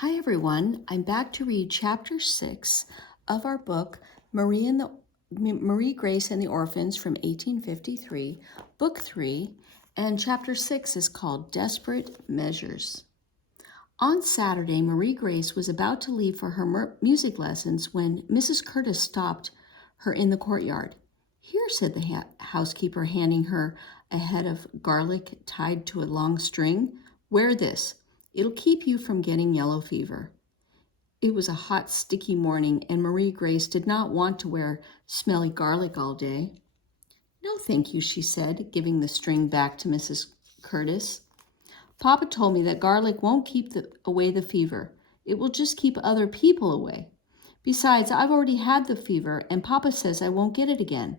Hi everyone, I'm back to read chapter 6 of our book, MarieGrace and the Orphans from 1853, book 3, and chapter 6 is called Desperate Measures. On Saturday, MarieGrace was about to leave for her music lessons when Mrs. Curtis stopped her in the courtyard. "Here," said the housekeeper, handing her a head of garlic tied to a long string. "Wear this. It'll keep you from getting yellow fever." It was a hot, sticky morning, and MarieGrace did not want to wear smelly garlic all day. "No, thank you," she said, giving the string back to Mrs. Curtis. "Papa told me that garlic won't keep away the fever. It will just keep other people away. Besides, I've already had the fever, and Papa says I won't get it again."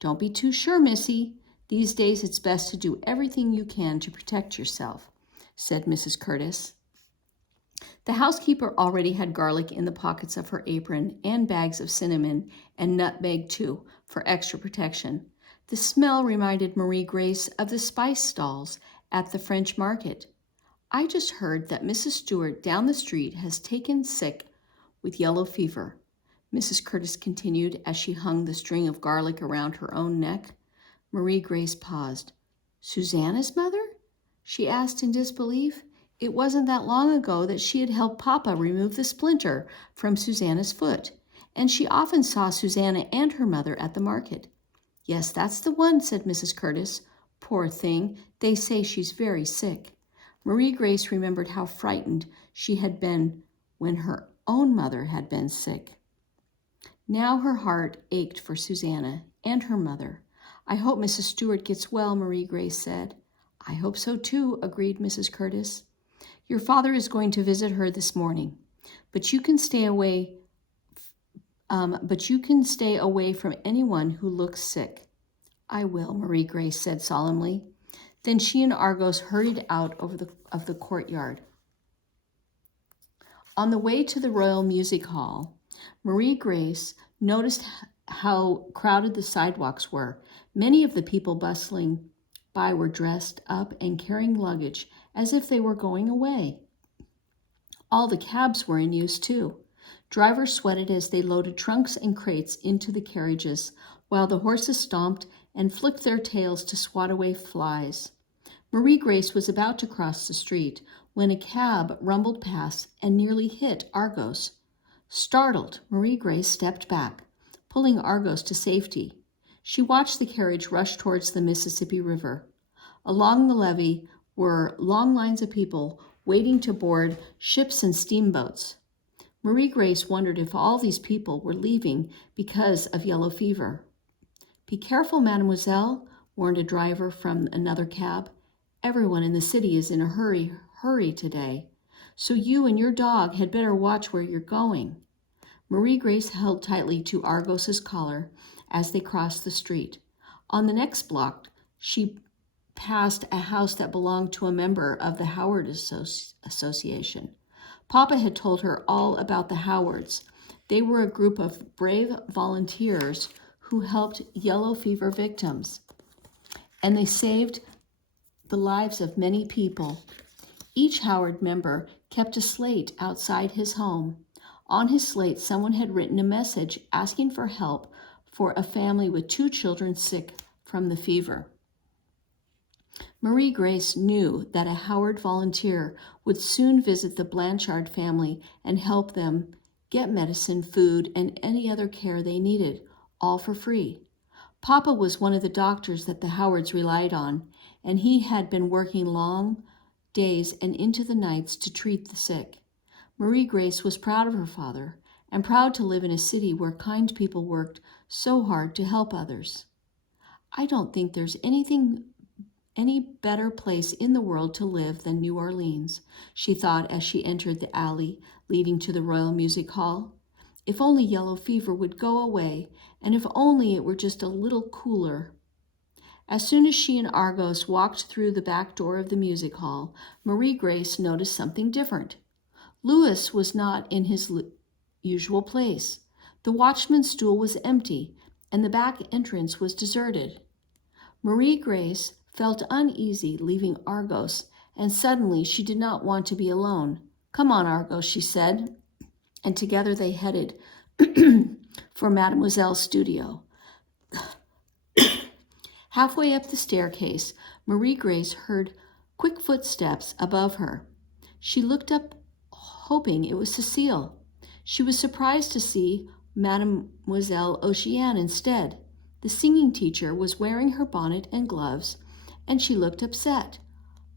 "Don't be too sure, Missy. These days it's best to do everything you can to protect yourself," said Mrs. Curtis. The housekeeper already had garlic in the pockets of her apron and bags of cinnamon and nutmeg too, for extra protection. The smell reminded MarieGrace of the spice stalls at the French market. "I just heard that Mrs. Stewart down the street has taken sick with yellow fever," Mrs. Curtis continued as she hung the string of garlic around her own neck. MarieGrace paused. "Susanna's mother?" she asked in disbelief. It wasn't that long ago that she had helped Papa remove the splinter from Susanna's foot, and she often saw Susanna and her mother at the market. "Yes, that's the one," said Mrs. Curtis. "Poor thing, they say she's very sick." MarieGrace remembered how frightened she had been when her own mother had been sick. Now her heart ached for Susanna and her mother. "I hope Mrs. Stewart gets well," MarieGrace said. "I hope so too," agreed Mrs. Curtis. "Your father is going to visit her this morning, but you can stay away from anyone who looks sick." "I will," MarieGrace said solemnly. Then she and Argos hurried out of the courtyard. On the way to the Royal Music Hall, MarieGrace noticed how crowded the sidewalks were. Many of the people bustling by were dressed up and carrying luggage as if they were going away. All the cabs were in use too. Drivers sweated as they loaded trunks and crates into the carriages, while the horses stomped and flicked their tails to swat away flies. MarieGrace was about to cross the street when a cab rumbled past and nearly hit Argos. Startled, MarieGrace stepped back, pulling Argos to safety. She watched the carriage rush towards the Mississippi River. Along the levee were long lines of people waiting to board ships and steamboats. MarieGrace wondered if all these people were leaving because of yellow fever. "Be careful, mademoiselle," warned a driver from another cab. "Everyone in the city is in a hurry today, so you and your dog had better watch where you're going." MarieGrace held tightly to Argos's collar as they crossed the street. On the next block, she passed a house that belonged to a member of the Howard Association. Papa had told her all about the Howards. They were a group of brave volunteers who helped yellow fever victims, and they saved the lives of many people. Each Howard member kept a slate outside his home. On his slate, someone had written a message asking for help for a family with 2 children sick from the fever. MarieGrace knew that a Howard volunteer would soon visit the Blanchard family and help them get medicine, food, and any other care they needed, all for free. Papa was one of the doctors that the Howards relied on, and he had been working long days and into the nights to treat the sick. MarieGrace was proud of her father and proud to live in a city where kind people worked so hard to help others. "I don't think there's any better place in the world to live than New Orleans," she thought as she entered the alley leading to the Royal Music Hall. "If only yellow fever would go away, and if only it were just a little cooler." As soon as she and Argos walked through the back door of the music hall, MarieGrace noticed something different. Louis was not in his usual place. The watchman's stool was empty, and the back entrance was deserted. MarieGrace felt uneasy leaving Argos, and suddenly she did not want to be alone. Come on, Argos, she said, and together they headed for Mademoiselle's studio. Halfway up the staircase, MarieGrace heard quick footsteps above her. She looked up, hoping it was Cecile. She was surprised to see Mademoiselle Oceane instead. The singing teacher was wearing her bonnet and gloves, and she looked upset.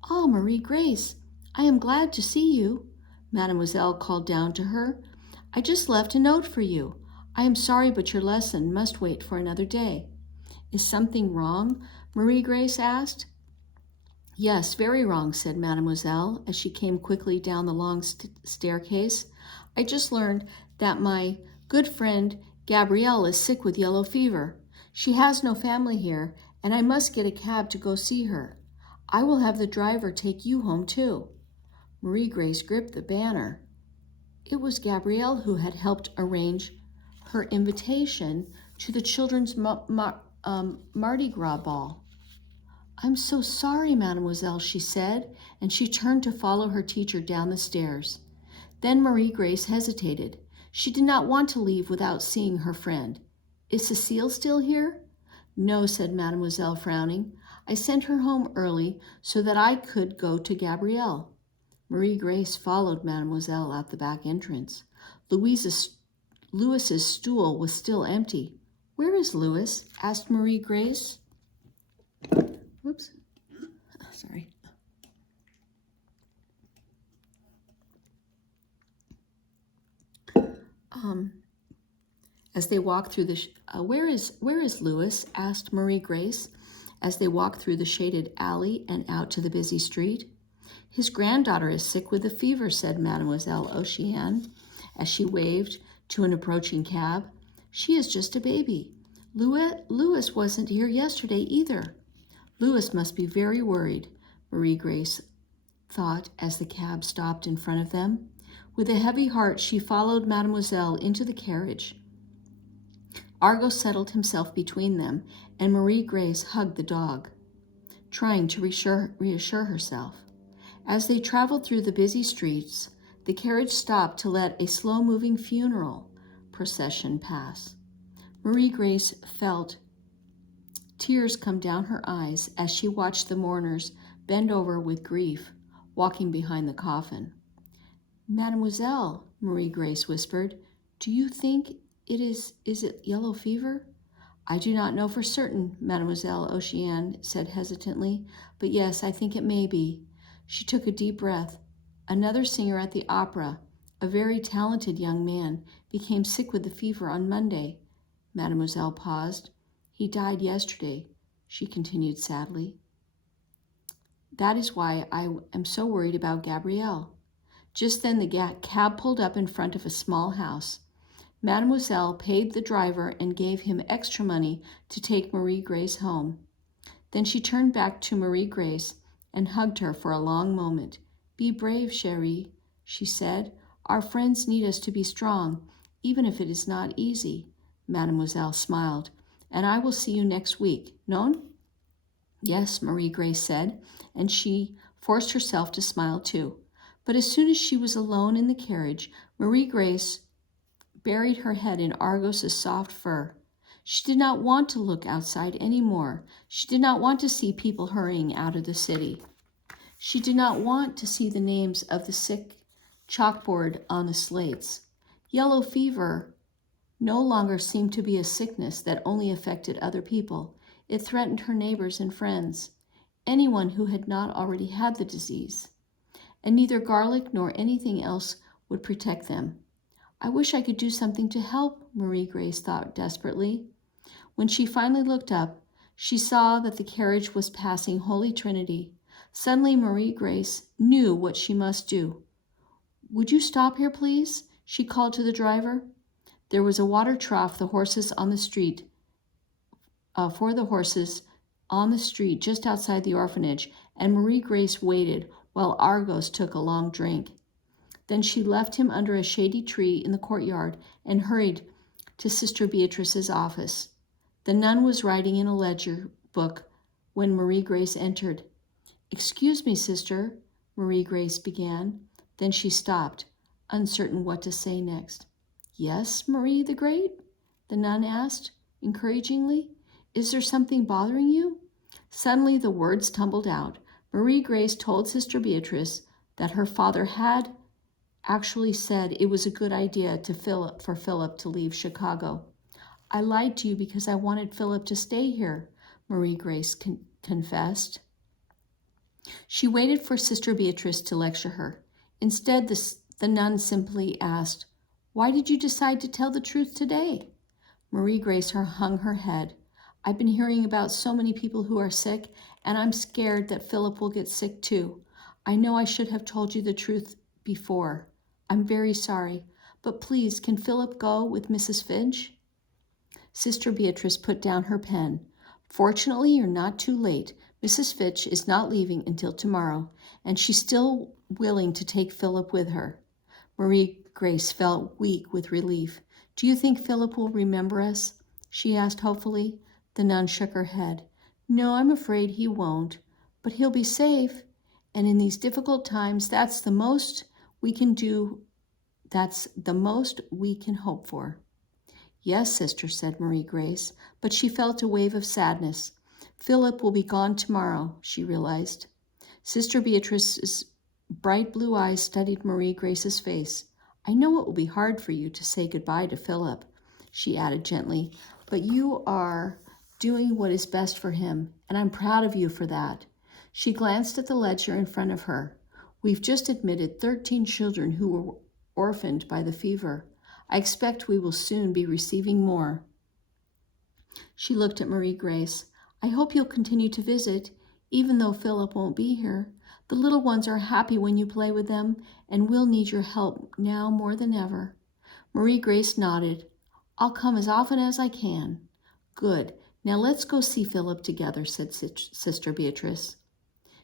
"Ah, MarieGrace, I am glad to see you," Mademoiselle called down to her. "I just left a note for you. I am sorry, but your lesson must wait for another day." "Is something wrong?" MarieGrace asked. "Yes, very wrong," said Mademoiselle as she came quickly down the long staircase. "I just learned that my good friend Gabrielle is sick with yellow fever. She has no family here, and I must get a cab to go see her. I will have the driver take you home too." MarieGrace gripped the banner. It was Gabrielle who had helped arrange her invitation to the children's Mardi Gras ball. "I'm so sorry, Mademoiselle," she said, and she turned to follow her teacher down the stairs. Then MarieGrace hesitated. She did not want to leave without seeing her friend. "Is Cecile still here?" "No," said Mademoiselle, frowning. "I sent her home early so that I could go to Gabrielle." MarieGrace followed Mademoiselle out the back entrance. Louis's stool was still empty. "Where is Louis?" asked MarieGrace. Whoops. Sorry. As they walked through the where is Louis? Asked MarieGrace as they walked through the shaded alley and out to the busy street. "His granddaughter is sick with a fever," said Mademoiselle Oceane as she waved to an approaching cab. "She is just a baby. Louis wasn't here yesterday either." "Louis must be very worried," MarieGrace thought as the cab stopped in front of them. With a heavy heart, she followed Mademoiselle into the carriage. Argos settled himself between them, and MarieGrace hugged the dog, trying to reassure herself. As they traveled through the busy streets, the carriage stopped to let a slow-moving funeral procession pass. MarieGrace felt tears come down her eyes as she watched the mourners bend over with grief, walking behind the coffin. "Mademoiselle," MarieGrace whispered, "do you think is it yellow fever?" "I do not know for certain," Mademoiselle Oceane said hesitantly, "but yes, I think it may be." She took a deep breath. "Another singer at the opera, a very talented young man, became sick with the fever on Monday." Mademoiselle paused. "He died yesterday," she continued sadly. "That is why I am so worried about Gabrielle." Just then the cab pulled up in front of a small house. Mademoiselle paid the driver and gave him extra money to take MarieGrace home. Then she turned back to MarieGrace and hugged her for a long moment. "Be brave, chérie," she said. "Our friends need us to be strong, even if it is not easy." Mademoiselle smiled. "And I will see you next week, non?" "Yes," MarieGrace said, and she forced herself to smile too. But as soon as she was alone in the carriage, MarieGrace buried her head in Argos's soft fur. She did not want to look outside anymore. She did not want to see people hurrying out of the city. She did not want to see the names of the sick chalkboard on the slates. Yellow fever no longer seemed to be a sickness that only affected other people. It threatened her neighbors and friends, anyone who had not already had the disease. And neither garlic nor anything else would protect them. "I wish I could do something to help," MarieGrace thought desperately. When she finally looked up, she saw that the carriage was passing Holy Trinity. Suddenly, MarieGrace knew what she must do. "Would you stop here, please?" she called to the driver. There was a water trough for the horses on the street just outside the orphanage, and MarieGrace waited while Argos took a long drink. Then she left him under a shady tree in the courtyard and hurried to Sister Beatrice's office. The nun was writing in a ledger book when MarieGrace entered. "Excuse me, sister," MarieGrace began, Then she stopped, uncertain what to say next. "Yes, Marie the Great?" the nun asked, encouragingly. "Is there something bothering you?" Suddenly the words tumbled out. MarieGrace told Sister Beatrice that her father had actually said it was a good idea for Philip to leave Chicago. "I lied to you because I wanted Philip to stay here," MarieGrace confessed. She waited for Sister Beatrice to lecture her. Instead, the nun simply asked, "Why did you decide to tell the truth today?" MarieGrace hung her head. "I've been hearing about so many people who are sick, and I'm scared that Philip will get sick too. I know I should have told you the truth before. I'm very sorry, but please, can Philip go with Mrs. Finch?" Sister Beatrice put down her pen. "Fortunately, you're not too late. Mrs. Fitch is not leaving until tomorrow, and she's still willing to take Philip with her." MarieGrace felt weak with relief. "Do you think Philip will remember us?" she asked hopefully. The nun shook her head. "No, I'm afraid he won't, but he'll be safe. And in these difficult times, that's the most we can do. That's the most we can hope for." "Yes, sister," said MarieGrace, but she felt a wave of sadness. Philip will be gone tomorrow, she realized. Sister Beatrice's bright blue eyes studied MarieGrace's face. "I know it will be hard for you to say goodbye to Philip," she added gently, "but you are doing what is best for him, and I'm proud of you for that." She glanced at the ledger in front of her. "We've just admitted 13 children who were orphaned by the fever. I expect we will soon be receiving more." She looked at MarieGrace. "I hope you'll continue to visit, even though Philip won't be here. The little ones are happy when you play with them, and we'll need your help now more than ever." MarieGrace nodded. "I'll come as often as I can." "Good. Now let's go see Philip together," said Sister Beatrice.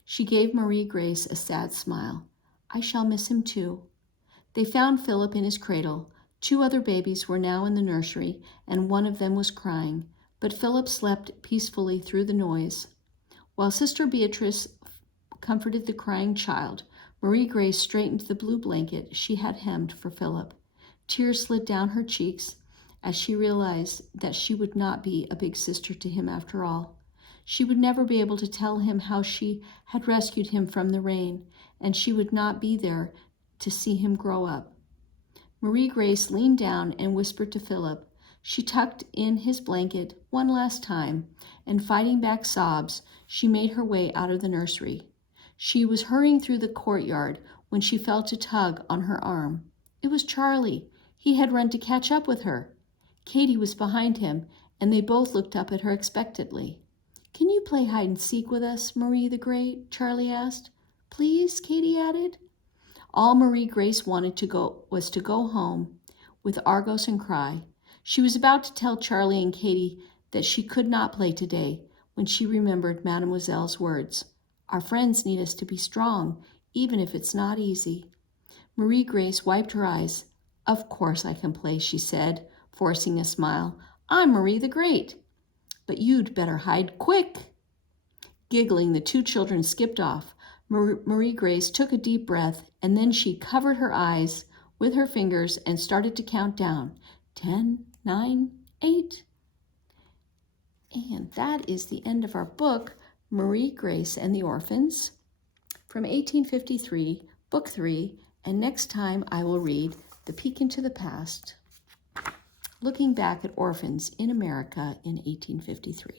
She gave MarieGrace a sad smile. "I shall miss him too." They found Philip in his cradle. 2 other babies were now in the nursery, and one of them was crying, but Philip slept peacefully through the noise. While Sister Beatrice comforted the crying child, MarieGrace straightened the blue blanket she had hemmed for Philip. Tears slid down her cheeks as she realized that she would not be a big sister to him after all. She would never be able to tell him how she had rescued him from the rain, and she would not be there to see him grow up. MarieGrace leaned down and whispered to Philip. She tucked in his blanket one last time, and fighting back sobs, she made her way out of the nursery. She was hurrying through the courtyard when she felt a tug on her arm. It was Charlie. He had run to catch up with her. Katie was behind him, and they both looked up at her expectantly. "Can you play hide and seek with us, Marie the Great?" Charlie asked. "Please," Katie added. All MarieGrace wanted was to go home with Argos and cry. She was about to tell Charlie and Katie that she could not play today when she remembered Mademoiselle's words. "Our friends need us to be strong, even if it's not easy." MarieGrace wiped her eyes. "Of course I can play," she said, forcing a smile. "I'm Marie the Great. But you'd better hide quick." Giggling, the 2 children skipped off. MarieGrace took a deep breath, and then she covered her eyes with her fingers and started to count down. 10, 9, 8. And that is the end of our book, MarieGrace and the Orphans, from 1853, Book 3. And next time I will read The Peek into the Past, looking back at orphans in America in 1853.